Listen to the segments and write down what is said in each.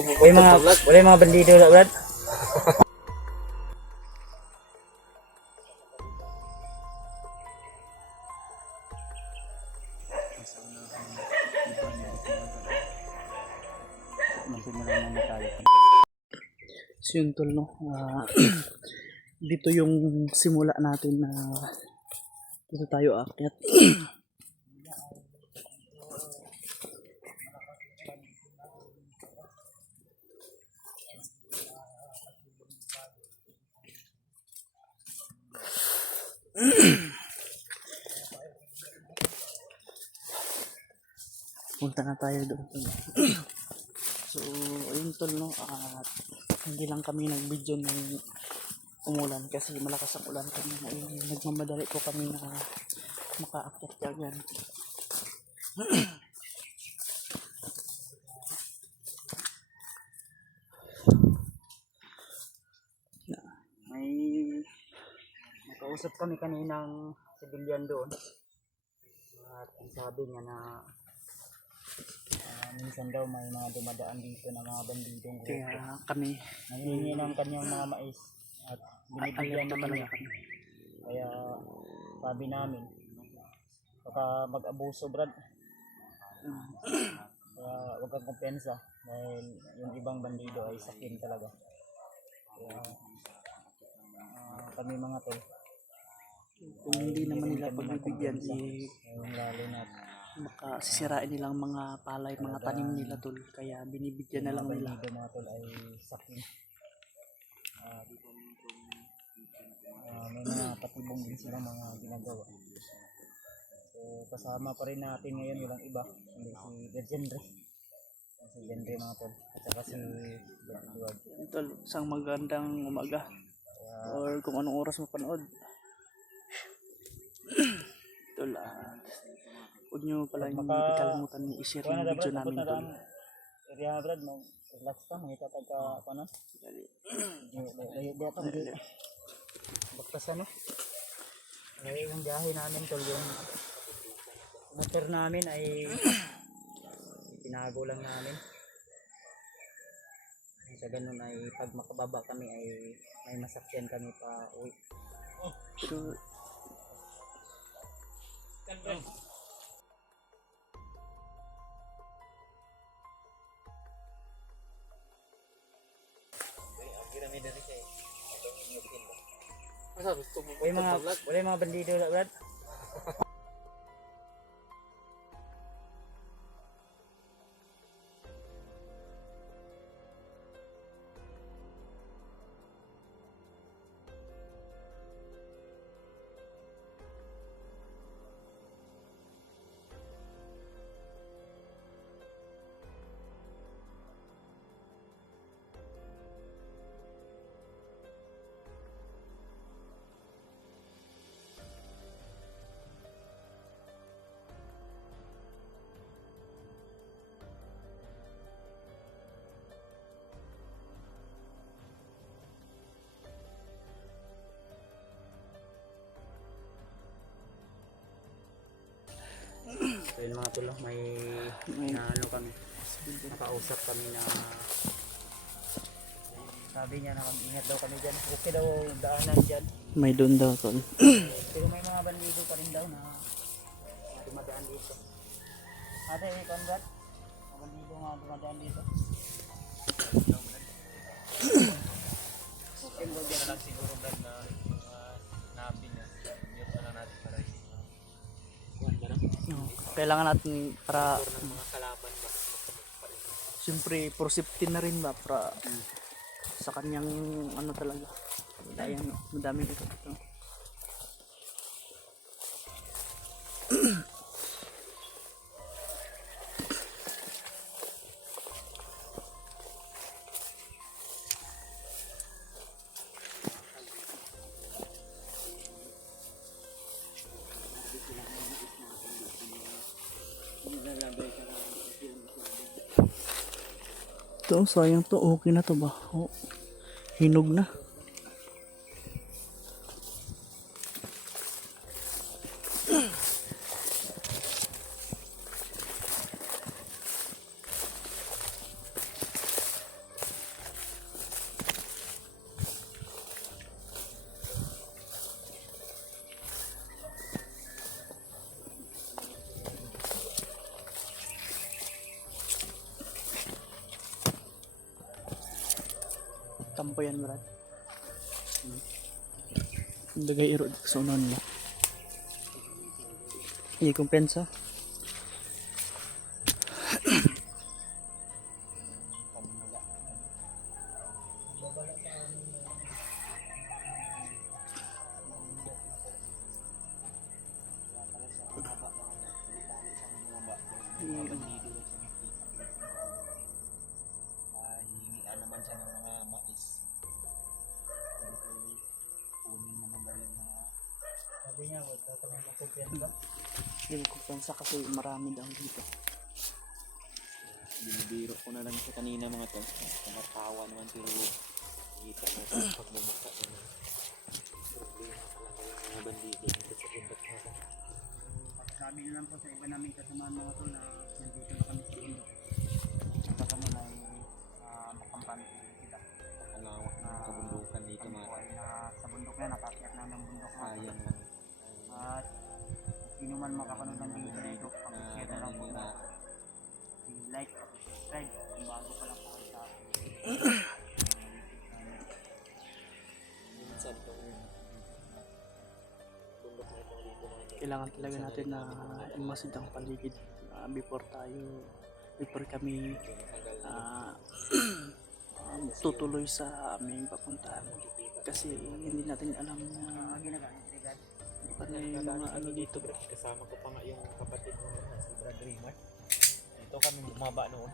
Wala yung mga bandido na Brad. So yun tol no, dito yung simula natin na dito tayo aakyat. Punta na tayo doon. So ayun tol no, at hindi lang kami nag-video ng umulan kasi malakas ang ulan kami. Nagmamadali po kami na makaakyat agad. May nakausap kami kaninang civilian doon at ang sabi niya na minsan daw may mga dumadaan dito na mga bandidong grupo. Kaya kami nangingi ng kanyang mga mais at binibigyan naman niya. Kaya sabi namin baka mag-abuso Brad. Kaya huwag kang kumpensa dahil yung ibang bandido ay sakin talaga. Kaya kami mga tol, kung hindi naman nila pagbibigyan lalo na makasisirain nilang mga palay, mga tanim nila tol, kaya binibigyan na lang nila. Mga tol ay sakin. May mga patibong din silang mga ginagawa. So kasama pa rin natin ngayon yung iba, hindi si Virgendre. Si Virgendre mga tol, at saka si Duwag. Tol, isang magandang umaga or kung anong oras mo panood. Tol, huwag nyo pala yung ikalimutan i-share yung video namin tol. Area Brad, relax ka, makita tagka paano? Layo dito. Baktas ano? Layo yung biyahe namin tol, yung motor namin ay tinago lang namin. Sa ganun ay pag makababa kami ay may masakyan kami pa uwi. So, wala yung mga bandido na Brad. So yun mga tulo, may na ano kami, nakausap kami na sabi niya na ingat daw kami dyan, okay daw daanan dyan. May doon daw tol. Pero may mga bandido pa rin daw na dumadaan dito. Ate, Conrad, mga bandido nga dumadaan dito. Okay mo dyan lang siguro Brad na nabi niya. Mute na lang natin para kailangan natin para mga kalaban ba siyempre for safety na rin ba para sa kanyang ano talaga ayan madami dito. Ito, sayang to. Okay na to ba? Oh, hinog na. Tampo yan, Brad. Lagay iro dito sa unahan mo. Hindi kumpensa. Hihingian naman siya ng mga mais. Kunin naman daw yung mga... Sabi niya, wag ka naman makupiyansa. Hindi kumpensa kasi marami daw dito. Binibiro ko na lang sa kanina mga to. Tumatawa naman pero kita mo sa pagmumukha ko na problema talaga yung mga bandido dito sa bundok na. Sabi na lang po sa iba namin kasamahan mga to na nandito na kami sa bundok. Baka kami ay makampante sila. Kalawak ng kabundukan dito Kami mga po ay sa bundok na, nakakyat na ng bundok na. sayang lang. At sino man makapanood ng video na ito, pakishare na lang po na i-like at subscribe kung bago pa lang po kayo sa akin. Minsan itong bundok na ito dito mga Kailangan talaga natin na imasid ang paligid before kami tutuloy sa aming papuntahan. Kasi hindi natin alam na baka na yung mga ano dito, bro. kasama ko pa nga yung kapatid mo na si Brad Raymar. Dito kami bumaba noon.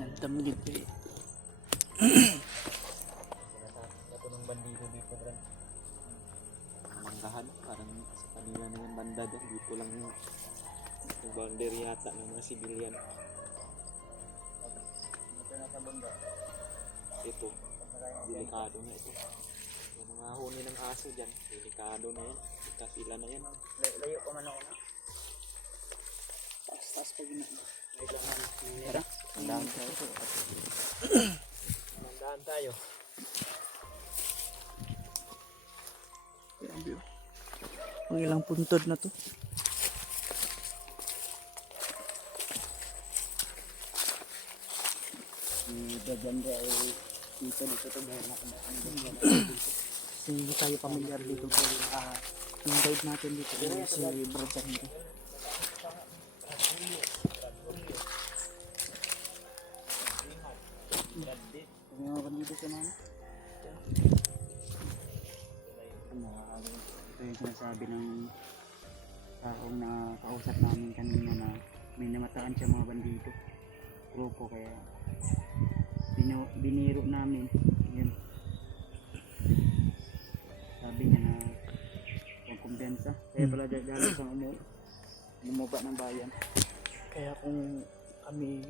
Nagdamgid eh. Ito ng bandido dito, Brad. Manggahan, parang sa kanila na yung banda doon. Dito lang yung boundary yata ng mga civilian. Ito na sa bundok. Ito, delikado na ito. Yung mga huni ng aso dyan, delikado na yan. Kita sila na yan. Layo pa man ako na. Taas pag ginaan. Tara, tandaan tayo. Tandaan tayo. Grabe oh. Ang ilang puntod na to. Gaganda ay dito to dahil nakamaan Kasi hindi tayo pamilyar dito. Yung guide natin dito ay si Brad Henry. Kung mga bandido sa mga ito yung sinasabi ng taong na kausap namin kanina na may namataan siya mga bandido grupo kaya biniro namin yun. Sabi niya na yung kumpensa kaya pala dahil sa bumaba ng bayan. Kaya kung kami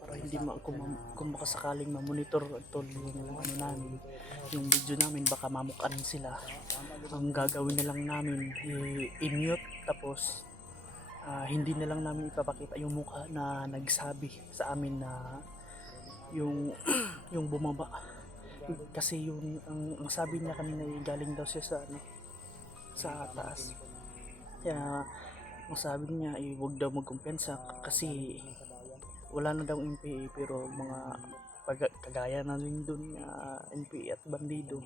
para hindi kung makasakaling ma-monitor tol yung ano namin, yung video namin, baka mamukan sila. Ang gagawin na lang namin i-mute tapos hindi na lang namin ipapakita yung mukha na nagsabi sa amin na yung yung bumaba. Kasi yung ang sabi niya kanina galing daw siya sa sa taas. Kaya ang sabi niya huwag daw magkumpensa kasi wala na daw NPA pero mga kagaya na rin dun NPA at bandido.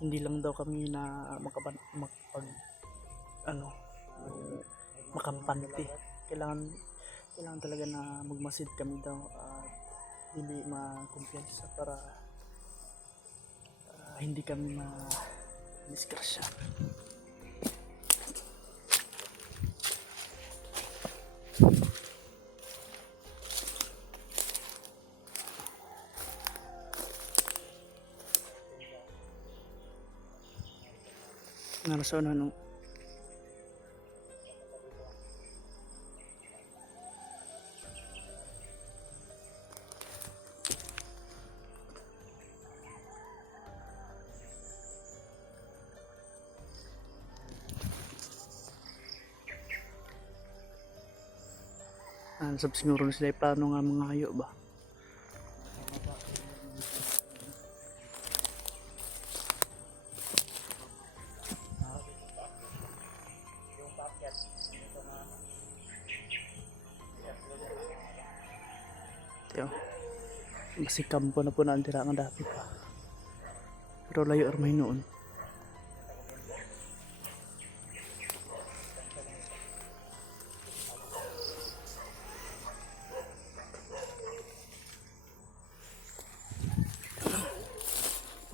Hindi lang daw kami na makampante. Kailangan talaga na magmasid kami daw at hindi makumpiyansa para hindi kami ma-disgrasya. Nasa una no. Sab siguro na sila plano nga mga hayo ba. Yo. Basi kampo na po na andira nga dapit pa. Pero layo ar may noon.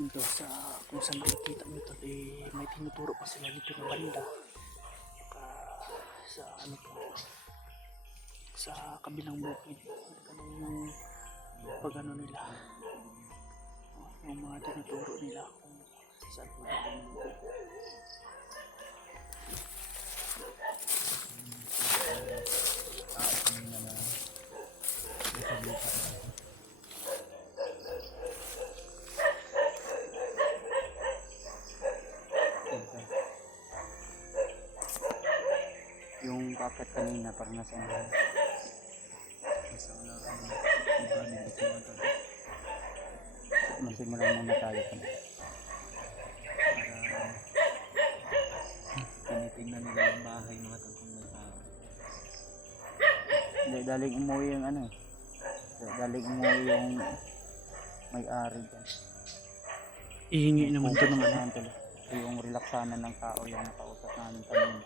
Dito sa kung saan nakikita nyo ito, may tinuturo pa sila dito na banda. Sa ano po, sa kabilang bukid. Yung pag ano nila, yung mga tinuturo nila kung saan po nila yung yung packet kanina parang nasa unahan. Nasa unahan. Masimulan muna tayo para Tinitingnan nila yung bahay mga tol kung may tao. hindi, daling umuwi yung ano eh. Daling umuwi yung may-ari dyan. ihingi naman to ng ano. Ano, tol. Yung relaksanan ng tao yung nakausap namin kanina.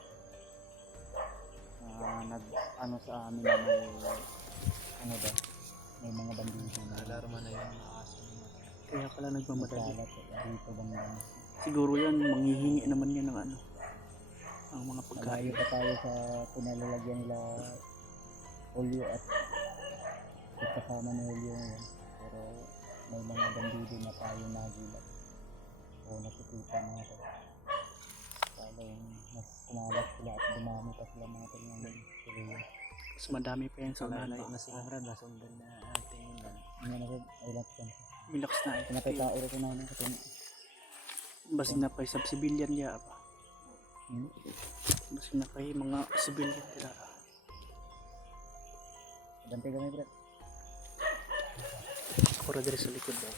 Nag ano sa amin na may ano ba, may mga bandido na Alarma na yung mga aso ng mga tao. Kaya pala nagmamadali. nagkalat dito banda. Siguro yan, manghihingi naman yan ng ano, ang mga Malayo pagkain. pa tayo sa pinalalagyan nila Julio at kasama ni Julio ngayon. Pero may mga bandido na tayo nagilat o nakikita natin. Kala yung mas kumalat sila at dumami pa sila mga tingnan ng Mas madami pa yan sa unahan. Na siguro nasundan na ating yun lang. Ano na rin, ay lahat yan. Relax na eh. Nakita ulit ko namin kasi Basi na pa sa civilian ya pa. hmm? Basi na kay mga civilian nila. Ganti kami bro. Kura diri sa likod daw.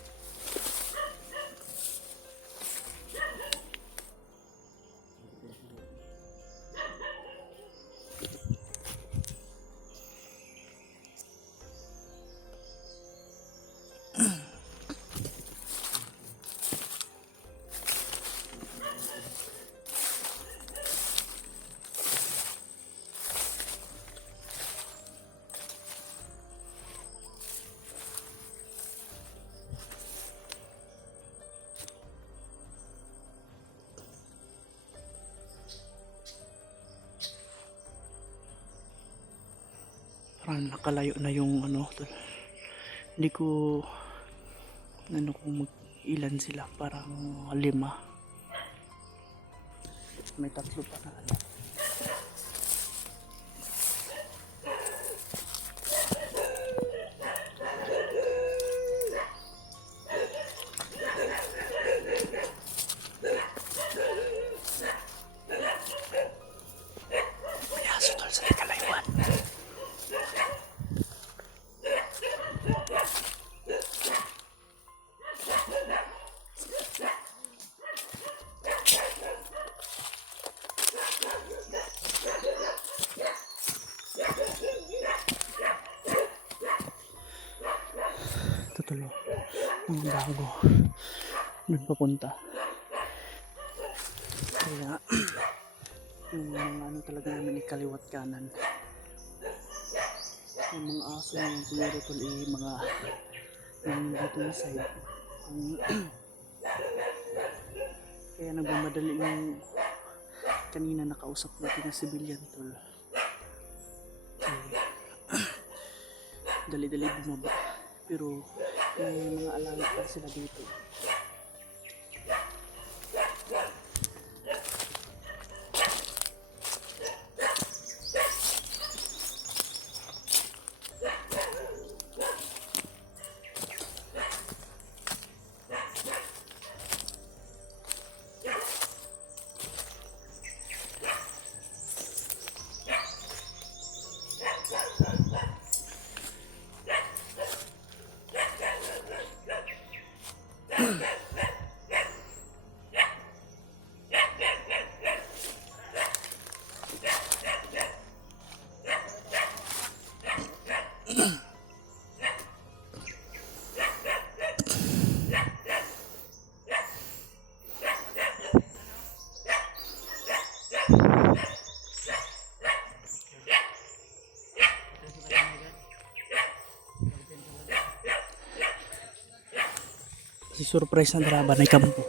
Parang nakalayo na yung ano tol. Hindi ko ano kung ilan sila, parang 5. May 3 pa na ano. May aso tol sa kalayuan. Tutulo mga bago doon papunta, kaya yung mga ano talaga namin ikaliwat kanan yung mga aso na yun siguro tol mga yung dito na side kaya nagmamadali yung kanina nakausap natin na civilian tol dali-dali bumaba pero may mga alamat pa sila dito. Si surprise na draba na kampo.